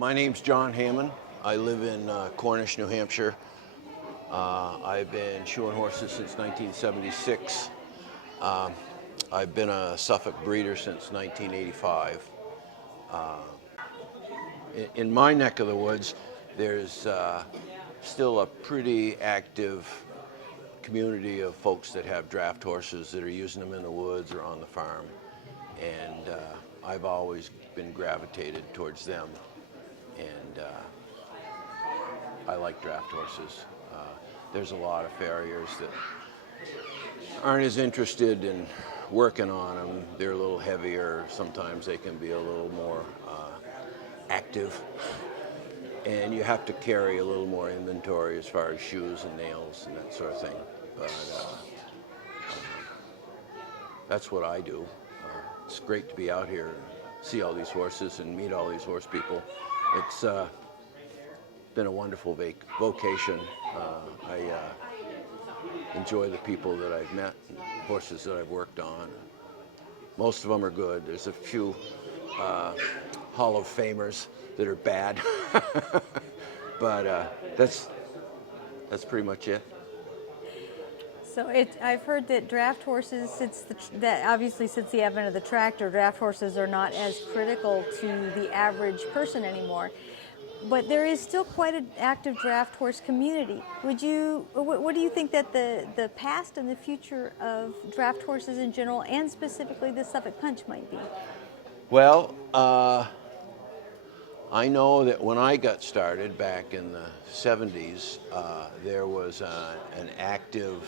My name's John Hammond. I live in Cornish, New Hampshire. I've been shoeing horses since 1976. I've been a Suffolk breeder since 1985. In my neck of the woods, there's still a pretty active community of folks that have draft horses that are using them in the woods or on the farm. And I've always been gravitated towards them. And I like draft horses. There's a lot of farriers that aren't as interested in working on them. They're a little heavier. Sometimes they can be a little more active. And you have to carry a little more inventory as far as shoes and nails and that sort of thing. But that's what I do. It's great to be out here and see all these horses and meet all these horse people. It's been a wonderful vocation. I enjoy the people that I've met and horses that I've worked on. Most of them are good. There's a few Hall of Famers that are bad, but that's pretty much it. So I've heard that draft horses, obviously since the advent of the tractor, draft horses are not as critical to the average person anymore. But there is still quite an active draft horse community. What do you think that the past and the future of draft horses in general, and specifically the Suffolk Punch, might be? Well, I know that when I got started back in the 70s, there was an active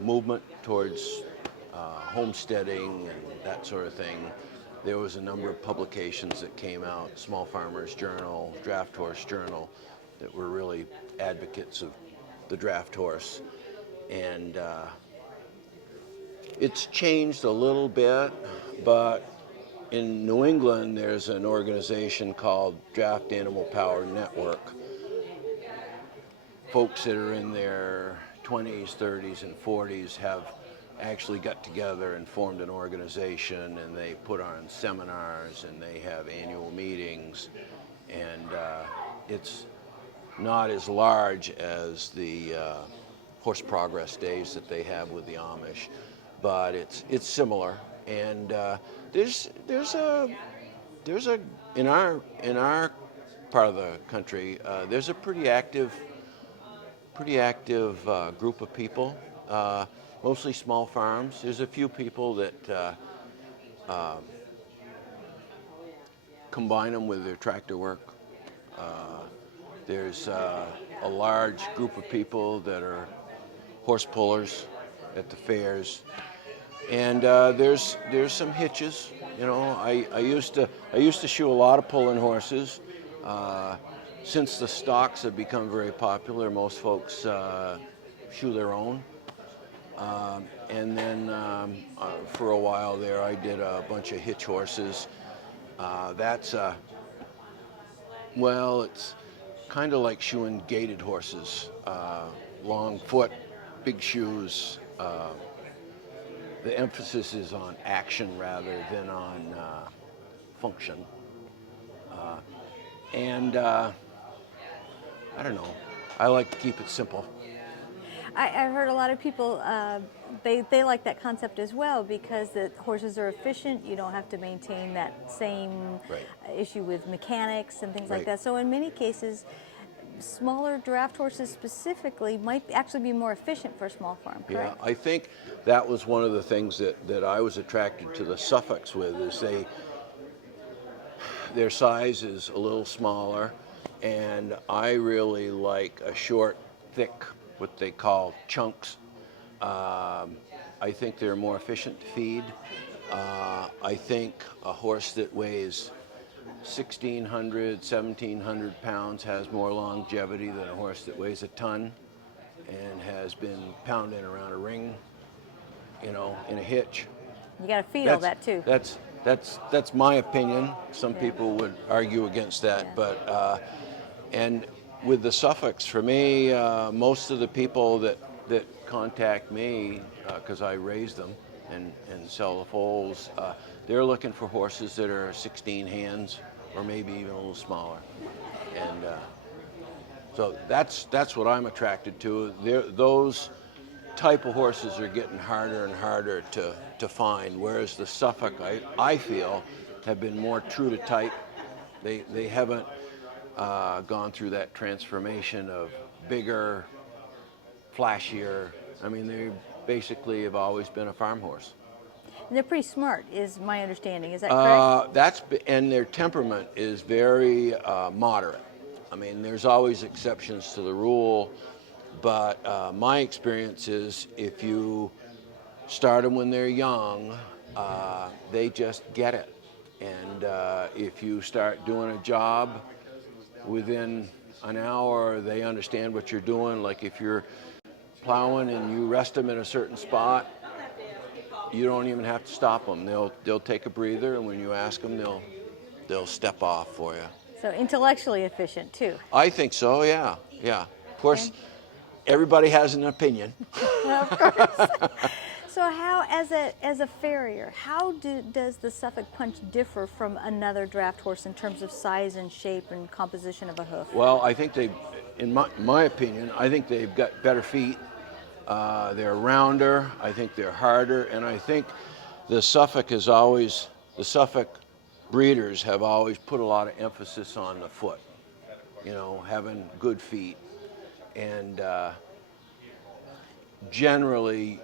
movement towards homesteading and that sort of thing. There was a number of publications that came out, Small Farmers Journal, Draft Horse Journal, that were really advocates of the draft horse. And it's changed a little bit, but in New England, there's an organization called Draft Animal Power Network. Folks that are in their 20s, 30s, and 40s have actually got together and formed an organization, and they put on seminars and they have annual meetings, and it's not as large as the horse progress days that they have with the Amish, but it's similar. And there's a in our part of the country, there's a pretty active group of people. Mostly small farms. There's a few people that combine them with their tractor work. There's a large group of people that are horse pullers at the fairs, and there's some hitches. You know, I used to shoe a lot of pulling horses. Since the stocks have become very popular, most folks shoe their own. And then for a while there, I did a bunch of hitch horses. Well, it's kind of like shoeing gaited horses. Long foot, big shoes. The emphasis is on action rather than on function. And I don't know, I like to keep it simple. I've heard a lot of people, they like that concept as well, because the horses are efficient. You don't have to maintain that same issue with mechanics and things like that. So in many cases, smaller draft horses specifically might actually be more efficient for a small farm, correct? Yeah, I think that was one of the things that I was attracted to the Suffolks with, is their size is a little smaller, and I really like a short, thick, what they call chunks. I think they're more efficient to feed. I think a horse that weighs 1,600, 1,700 pounds has more longevity than a horse that weighs a ton and has been pounding around a ring, you know, in a hitch. You got to feed all that too. That's my opinion. Some people would argue against that, but and with the Suffolks, for me, most of the people that contact me, because I raise them and sell the foals, they're looking for horses that are 16 hands or maybe even a little smaller. And so that's what I'm attracted to. Those type of horses are getting harder and harder to find, whereas the Suffolk, I feel, have been more true to type. They haven't gone through that transformation of bigger, flashier. I mean, they basically have always been a farm horse. And they're pretty smart, is my understanding. Is that correct? And their temperament is very moderate. I mean, there's always exceptions to the rule, but my experience is if you start them when they're young, they just get it. And if you start doing a job within an hour, they understand what you're doing. Like if you're plowing and you rest them in a certain spot, you don't even have to stop them. They'll take a breather, and when you ask them, they'll step off for you. So intellectually efficient too. I think so. Yeah, yeah. Of course, everybody has an opinion. Of course. So how, as a farrier, how does the Suffolk Punch differ from another draft horse in terms of size and shape and composition of a hoof? Well, I think in my opinion, I think they've got better feet. They're rounder. I think they're harder, and I think the Suffolk breeders have always put a lot of emphasis on the foot. You know, having good feet, and generally,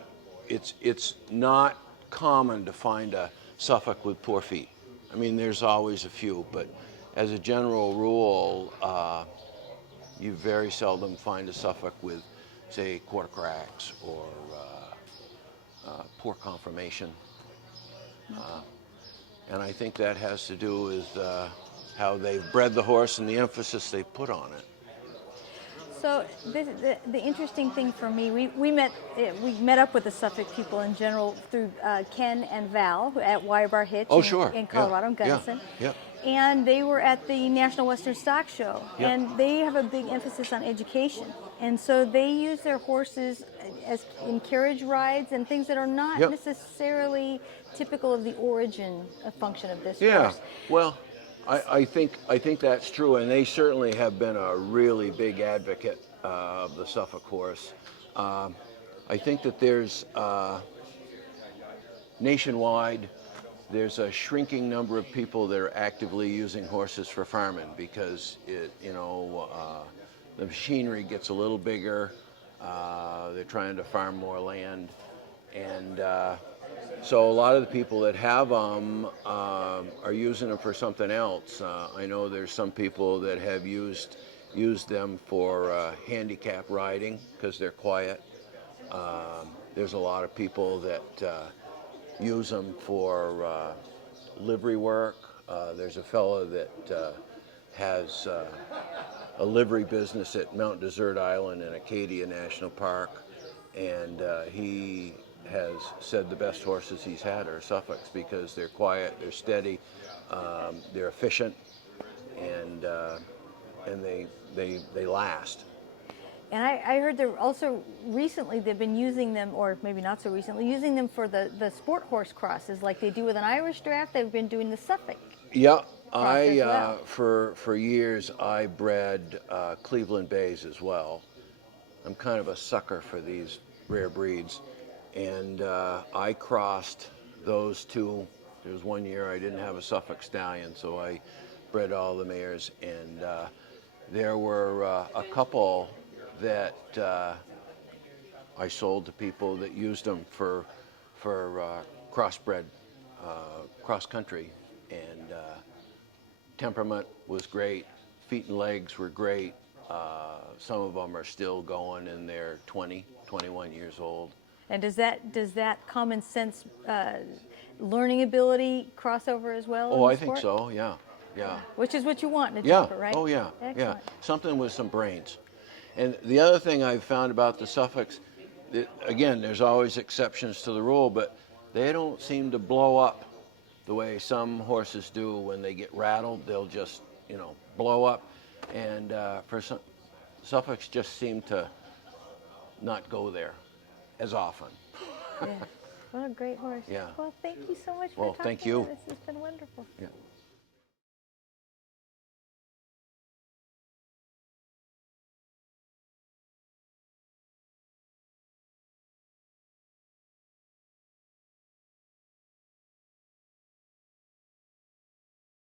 it's not common to find a Suffolk with poor feet. I mean, there's always a few, but as a general rule, you very seldom find a Suffolk with, say, quarter cracks or poor conformation. And I think that has to do with how they've bred the horse and the emphasis they put on it. So the interesting thing for me, we met up with the Suffolk people in general through Ken and Val at Wybar Hitch in Colorado, in Gunnison. Yeah. And they were at the National Western Stock Show, and they have a big emphasis on education. And so they use their horses as in carriage rides and things that are not necessarily typical of the origin function of this horse. Well, I think that's true, and they certainly have been a really big advocate of the Suffolk horse. I think that there's nationwide, there's a shrinking number of people that are actively using horses for farming because the machinery gets a little bigger. They're trying to farm more land, and so a lot of the people that have them are using them for something else. I know there's some people that have used them for handicap riding because they're quiet. There's a lot of people that use them for livery work. There's a fellow that has a livery business at Mount Desert Island in Acadia National Park, and he has said the best horses he's had are Suffolks because they're quiet, they're steady, they're efficient, and they last. And I heard they're also recently they've been using them, or maybe not so recently, using them for the sport horse crosses like they do with an Irish draft. They've been doing the Suffolk. Yeah, for years I bred Cleveland Bays as well. I'm kind of a sucker for these rare breeds, and I crossed those two. There was one year I didn't have a Suffolk stallion, so I bred all the mares, and there were a couple that I sold to people that used them for crossbred cross country, and temperament was great, feet and legs were great. Some of them are still going, and they're 20, 21 years old. And does that common sense learning ability crossover as well? Oh, I think so. Yeah. Which is what you want in a jumper, right? Oh, yeah. Excellent. Yeah. Something with some brains. And the other thing I've found about the Suffolks, again, there's always exceptions to the rule, but they don't seem to blow up the way some horses do. When they get rattled, they'll just, blow up. And for some, Suffolks just seem to not go there as often. Yeah. What a great horse. Yeah. Well, thank you so much for talking. Thank you. This has been wonderful. Yeah.